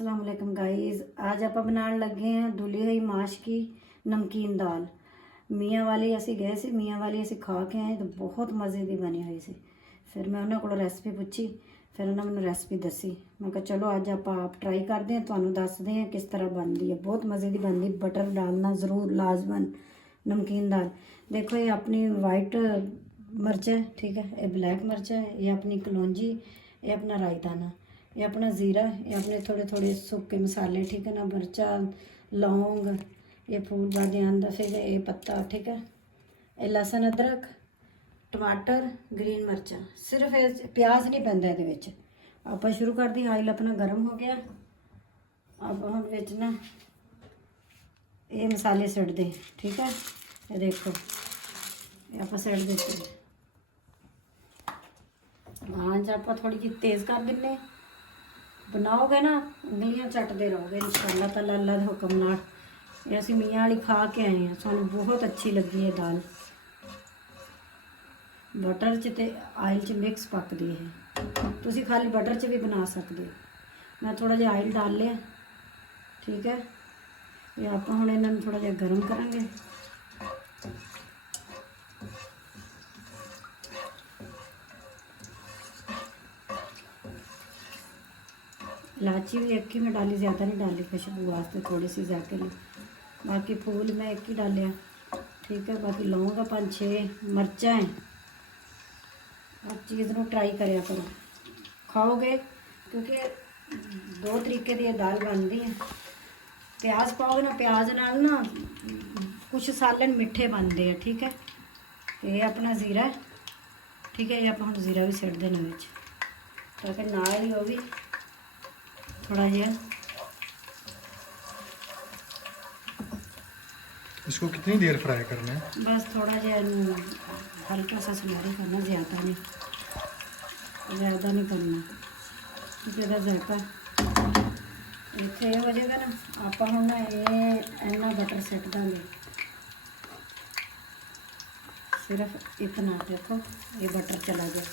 अस्सलाम वालेकुम गाइस। आज आप बनाने लगे हैं धुली हुई माश की नमकीन दाल। मियाँ वाली असी गए सी, मियाँ वाली असी खा के आए तो बहुत मज़े की बनी हुई सी। फिर मैं उन्होंने को रेसिपी पूछी, फिर उन्होंने मैंने रेसिपी दसी। मैं कहा चलो अज आप ट्राई करते हैं, तुहानू दसदे हैं किस तरह बनती है। बहुत मज़े की बनती, बटर डालना ज़रूर लाजमन। नमकीन दाल देखो, ये अपनी वाइट मिर्च है, ठीक है, ये ब्लैक मिर्च है, ये अपनी कलौंजी, ये अपना रायताना, ये अपना ज़ीरा, ये अपने थोड़े थोड़े सूखे मसाले, ठीक है ना, मिर्चा, लौंग, ये फूल बादियान दा, फिर ये पत्ता, ठीक है, ये लहसुन अदरक, टमाटर, ग्रीन मिर्चा, सिर्फ ये प्याज नहीं पैंदा ਇਹਦੇ ਵਿੱਚ। ਆਪਾਂ शुरू कर दी। आयल अपना गर्म हो गया। अब हम विच ना ये मसाले सिट दे, ठीक है, ये देखो ये आप सिट देते। हाँ जी, आप थोड़ी जी तेज़ कर दिन्ने, बनाओगे ना उंगलियां चटते रहोगे इंशाअल्लाह ताला अल्लाह के हुक्म नाल। ये असीं मियाँ वाली खा के आए हैं, सानू बहुत अच्छी लगी है दाल। बटर च ते आयल च मिक्स पकदी है, तुसीं खाली बटर च भी बना सकते हो। मैं थोड़ा जिहा आयल डाल लिया, ठीक है। ये आप हुण इन्हां नूं थोड़ा जिहा गर्म करांगे। इलायची भी एक ही में डाली, ज़्यादा नहीं डाली, खुशबू वास्ते थोड़ी सी जाके ली। बाकी फूल मैं एक ही डालिया, ठीक है। बाकी लौंग 5-6 मिर्चा है। आप चीज़ को ट्राई करिया करो, खाओगे, क्योंकि 2 तरीके की दाल बनती है। प्याज पाओगे ना, प्याज नाल ना कुछ सालन मिठे बनते हैं, ठीक है। ये अपना ज़ीरा है, ठीक है, ये आप हम ज़ीरा भी सिट देना विच, ताकि नाल ही वो भी थोड़ा जिहा। इसको कितनी देर फ्राई करना है? बस थोड़ा जिहा हल्का सा सुनहरी करना, ज़्यादा नहीं, ज़्यादा नहीं करना, क्योंकि ਇਹਦਾ ਜ਼ਾਇਕਾ ਇੱਥੇ ਇਹ ਹੋ ਜਾਏਗਾ ਨਾ। ਆਪਾਂ ਹੁਣ ਨਾ ਇਹ ਇੰਨਾ बटर सिट देंगे, सिर्फ इतना। देखो ये बटर चला गया।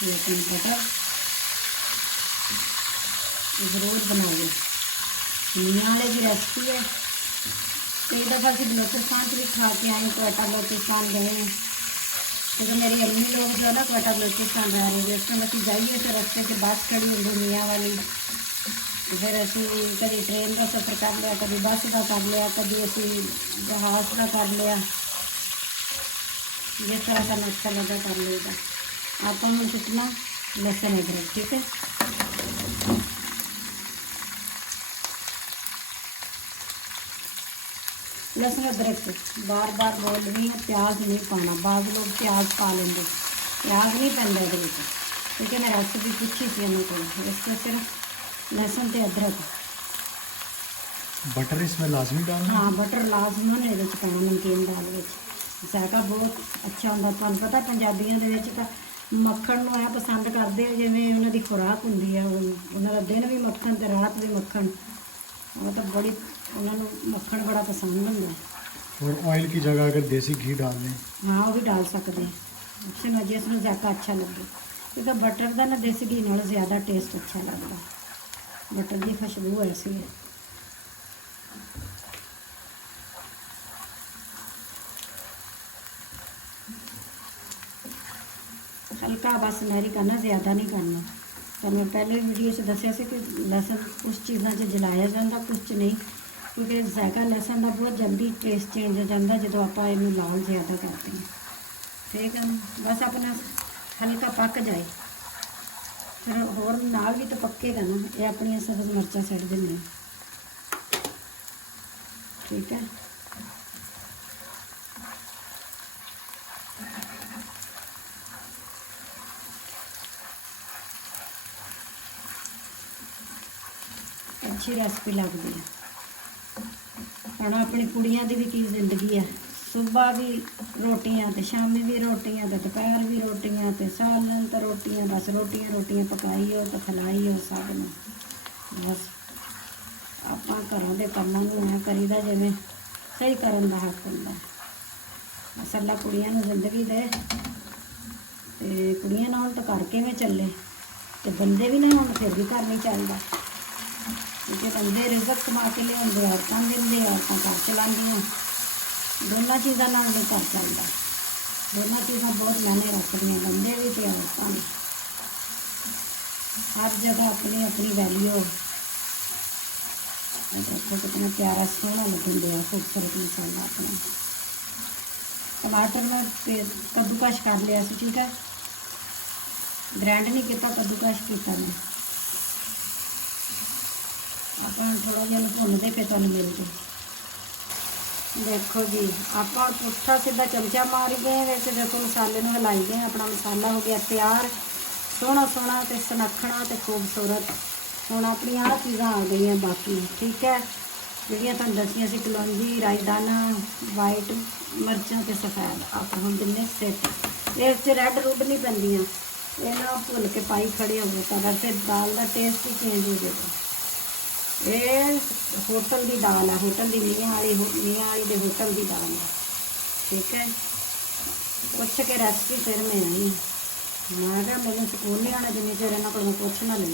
ये अपनी बटर ज़रूर बनाइए, मियाँ वाले की रेसिपी है। कई दफ़ा अभी बलोचिस्तान भी खा के आए, क्वेटा बलोचिस्तान गए हैं, क्योंकि मेरी अम्मी लोग जो है ना क्वेटा बलोचिस्तान रह रहे हैं। जिस टाइम अभी जाइए तो रस्ते से बस खड़ी होंगी मियाँ वाली, फिर असी कभी ट्रेन का सफ़र कर लिया, कभी बस का कर लिया, कभी असी जहाज़ का कर लिया, जिस तरह का नक्शा लगा कर लेगा। आप हम कितना लहसुन अदरक, ठीक है, लहसुन अदरक बार बार बोल रही है, प्याज नहीं पाना। बाद लोग प्याज पा लेंगे, प्याज नहीं पैंदा ये, ठीक है। मैं रेसिपी पूछी थी उन्होंने को, इसको सिर्फ लहसुन तो अदरक। बटर इसमें लाजमी डालना? हाँ, बटर लाजमन ये पैना नमकीन दाल में। जायका बहुत अच्छा होंगे। तुहानू पता पंजाबियों के मक्खन नूं ऐ पसंद करते हैं, जिवें उन्हां दी खुराक हुंदी है। उन्हां दा दिन भी मक्खन ते रात भी मक्खन, वो तो बड़ी उन्होंने मक्खन बड़ा पसंद होंगे। और ऑयल की जगह अगर देसी घी डाल दें? हाँ, वो भी डाल सकते हैं, ऑप्शन है जिसमें ज़्यादा अच्छा लगे, क्योंकि बटर का ना देसी घी नालों ज़्यादा टेस्ट अच्छा लगता है। बटर की खुशबू ऐसी है। हल्का बस सुनहरी करना, ज़्यादा नहीं करना। तो मैं पहले वीडियो से दसिया से कि लहसुन कुछ चीज़ों से जलाया जाता, कुछ नहीं, क्योंकि जायका लहसुन का बहुत जल्दी टेस्ट चेंज हो जाता जो आप इनू लाल ज़्यादा करते हैं, ठीक है। बस अपना हल्का पक जाए, फिर होर नाल भी तो पकेगा ना। ये अपनी सब्ज़ मिर्चा सिट देंगे, ठीक है। अच्छी रेसिपी लगती है। हम अपनी कुड़ियां की भी की जिंदगी है, सुबह भी रोटियां तो शामी भी रोटियां तो दोपहर भी रोटियां तो सालन तो रोटियां, बस रोटियां रोटियां पकाई हो तो खिलाई हो सब ने, बस ਘਰਾਂ ਦੇ ਕੰਮਾਂ ਨੂੰ ਐਂ ਕਰੀਦਾ ਜਿਵੇਂ ਸਹੀ ਕਰਨ ਦਾ ਹੱਕ ਹੁੰਦਾ। ਮਸਾਲਾ ਕੁੜੀਆਂ ਨੂੰ ਜ਼ਿੰਦਗੀ ਦੇ ਤੇ ਕੁੜੀਆਂ ਨਾਲ ਤਾਂ ਘਰ ਕਿਵੇਂ ਚੱਲੇ, ਤੇ ਬੰਦੇ ਵੀ ਨਾ ਹੁਣ ਫਿਰ ਵੀ ਘਰ ਨਹੀਂ ਚੱਲਦਾ, ਕਿਉਂਕਿ ਬੰਦੇ ਰਿਜ਼ਕ ਕਮਾ ਕੇ ਲਿਆਉਂਦੇ, ਔਰਤਾਂ ਦਿੰਦੇ, ਔਰਤਾਂ ਘਰ ਚਲਾਉਂਦੀਆਂ। ਦੋਨਾਂ ਚੀਜ਼ਾਂ ਨਾਲ ਨਹੀਂ ਘਰ ਚੱਲਦਾ। ਦੋਨਾਂ ਚੀਜ਼ਾਂ ਬਹੁਤ ਮਾਇਨੇ ਰੱਖਦੀਆਂ, ਬੰਦੇ ਵੀ ਤੇ ਔਰਤਾਂ ਵੀ। हर जगह अपनी अपनी वैल्यू। देखो कितना प्यारा सोहना लगन दिया, खूबसूरत मसाला अपना। टमाटर में कद्दूकश कर लिया, ठीक है, ग्राइंड नहीं किया, कद्दूकश किया मैं। अपना थोड़ा जहा भुनते फिर तुम मिलते। देखो जी आप पुट्ठा सीधा चमचा मार गए, वैसे देखो मसाले में हिलाई गए। अपना मसाला हो गया तैयार, सोहना सोहना तो सुनखना तो खूबसूरत। हुण अपनी आ चीज़ां आ गई बाकी, ठीक है, जिहड़ियां तुहानूं दसियां सी, कलौंजी, राईदाना, वाइट मिर्चां ते सफेद। आप हुण दिन्ने सिट। इस च रैड रुड नहीं पैंदियां, ये ना भुल के पाई खड़े हो तो वैसे दाल का टेस्ट ही चेंज हो जाएगा। ये होटल की दाल है, होटल की मियाँ वाली दे होटल की दाल है, ठीक है। पुछ के रेसिपी फिर मैं आई, मैं क्या मैंने सुकून नहीं आना जिन्नी चेर इन्हों को पुछ ना ली।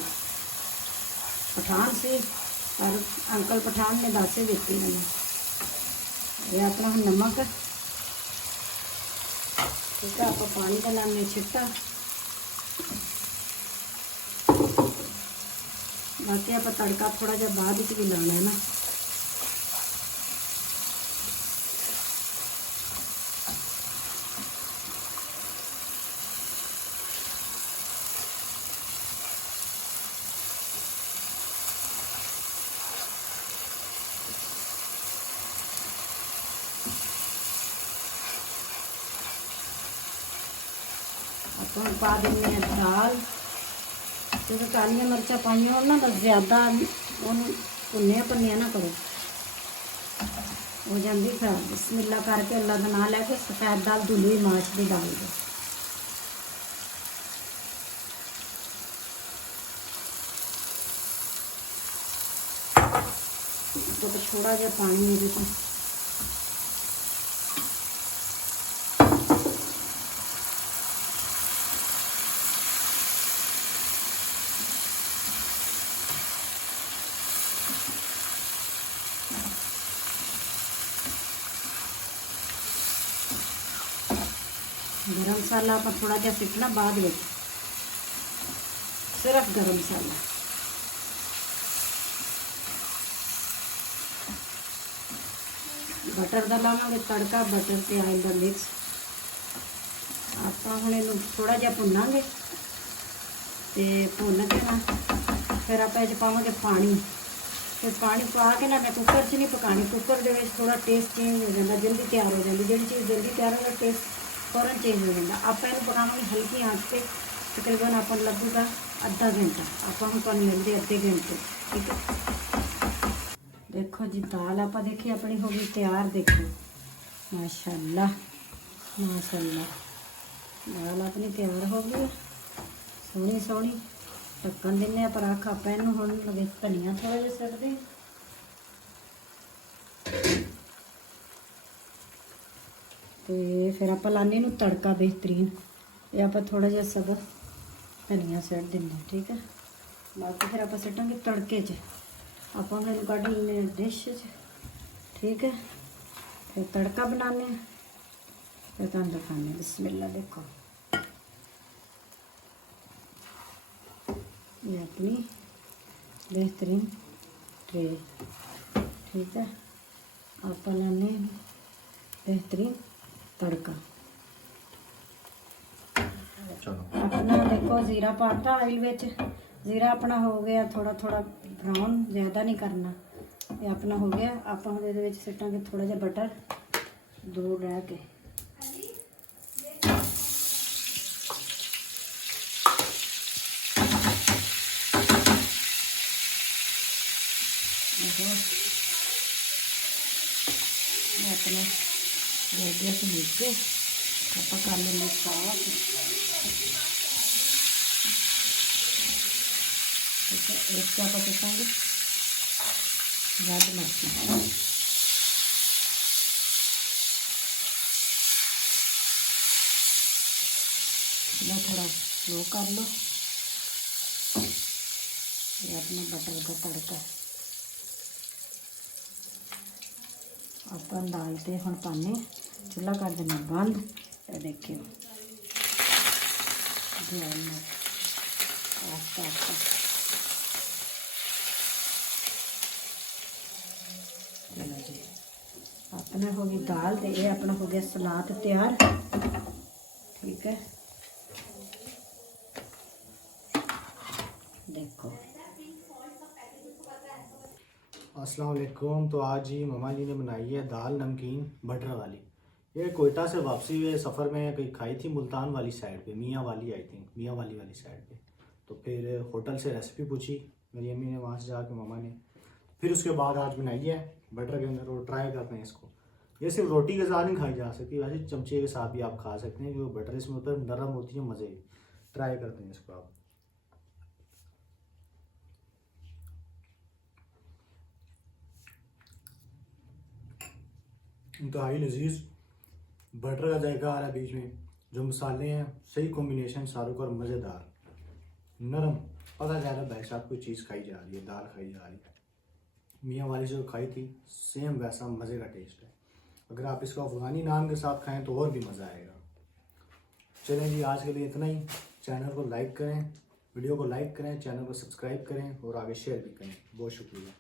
पठान से पर अंकल पठान ने दस ही दी मैंने। ये अपना नमक, ठीक है, आप पानी का लाने छिट्टा। बाकी आप तड़का थोड़ा जहा बाद भी लाना है ना। अपन पा देंगे दाल, क्योंकि कालिया मिर्चा पाई हो ना, बस ज़्यादा भुनिया भुनिया ना करो, हो जाती खराब। बिस्मिल्लाह करके अल्लाह का नाम लैके सफेद दाल धुली हुई माश की डाल दो। तो थोड़ा जहा पानी मेरे को गरम मसाला आप थोड़ा जहा सिटना बाद में, सिर्फ गरम मसाला। बटर का लावांगे तड़का, बटर ते ऑयल का मिक्स। आप हम इनू थोड़ा जहा भुनांगे, तो भुन के ना फिर आप पावे पानी। फिर पानी पा के ना, मैं कुकर च नहीं पकानी, कुकर के थोड़ा टेस्ट चेंज हो जाता, जल्दी तैयार हो जाती। जी चीज़ जल्दी तैयार हो जाए टेस्ट फौरन चेंज हो जाता। आप इन पकावे हल्की आँच पे, तकरीबन अपन लगेगा आधा घंटा। आप हम तुम मिलते अद्धे घंटे, ठीक है। देखो जी दाल आप देखिए अपनी हो गई तैयार। देखो माशाल्लाह माशाल्लाह, दाल अपनी तैयार हो गई सोहनी सोहनी। ढक्कन देने पर रख आप इन हम लगे धनिया थोड़ा जहा सटते। तो फिर आप लाने नू तड़का बेहतरीन। ये आप थोड़ा जहा सब्र धनिया सट देंगे, ठीक है। बाकी फिर आप सटांगे तड़के च, आप कढ़ लेने डिश च, ठीक है। फिर तड़का बनाने, फिर तुम दिखाने। बिस्मिल्लाह। देखो ये अपनी बेहतरीन ट्रे, ठीक है। आप लाने बेहतरीन तड़का। अपना देखो जीरा पाता ऑयल विच, जीरा अपना हो गया थोड़ा थोड़ा ब्राउन, ज़्यादा नहीं करना। ये अपना हो गया। आप हम ये सिटांगे थोड़ा जहा बटर दूर रह के। अपना रेडिया से नीचे आप कर लेंगे साफ, ठीक है। एक आप सुटांगे रेड मिर्ची, चलो थोड़ा स्लो कर लो। ये अपने बटर का तड़का अपन डालते हम पाने, चूल्हा कर देना बंद। ये देखिए ध्यान में आस्ता आस्ता, चलो जी अपना हो गई दाल तो ये अपना हो गया सलाद तैयार। ठीक है, देखो। अस्सलाम वालेकुम। तो आज ही मम्मा जी ने बनाई है दाल नमकीन बटर वाली। ये कोयटा से वापसी हुए सफ़र में कहीं खाई थी, मुल्तान वाली साइड पे, मियाँ वाली, आई थिंक मियाँ वाली साइड पे। तो फिर होटल से रेसिपी पूछी मेरी अम्मी ने, वहाँ से जाके मम्मा ने, फिर उसके बाद आज बनाई है बटर के अंदर। और ट्राई करते हैं इसको। ये सिर्फ रोटी के साथ नहीं खाई जा सकती, वैसे चमचे के साथ भी आप खा सकते हैं, क्योंकि बटर इसमें होता है, नरम होती है, मज़े। ट्राई करते हैं इसको आप। इंतहाई लजीज बटर का जायका आ रहा है बीच में, जो मसाले हैं सही कॉम्बिनेशन सारों का, और मज़ेदार नरम। पता जा रहा है भाई साहब कोई चीज़ खाई जा रही है, दाल खाई जा रही है। मियाँ वाली जो खाई थी सेम वैसा मज़े का टेस्ट है। अगर आप इसको अफ़गानी नान के साथ खाएं तो और भी मज़ा आएगा। चलें जी, आज के लिए इतना ही। चैनल को लाइक करें, वीडियो को लाइक करें, चैनल को सब्सक्राइब करें और आगे शेयर भी करें। बहुत शुक्रिया।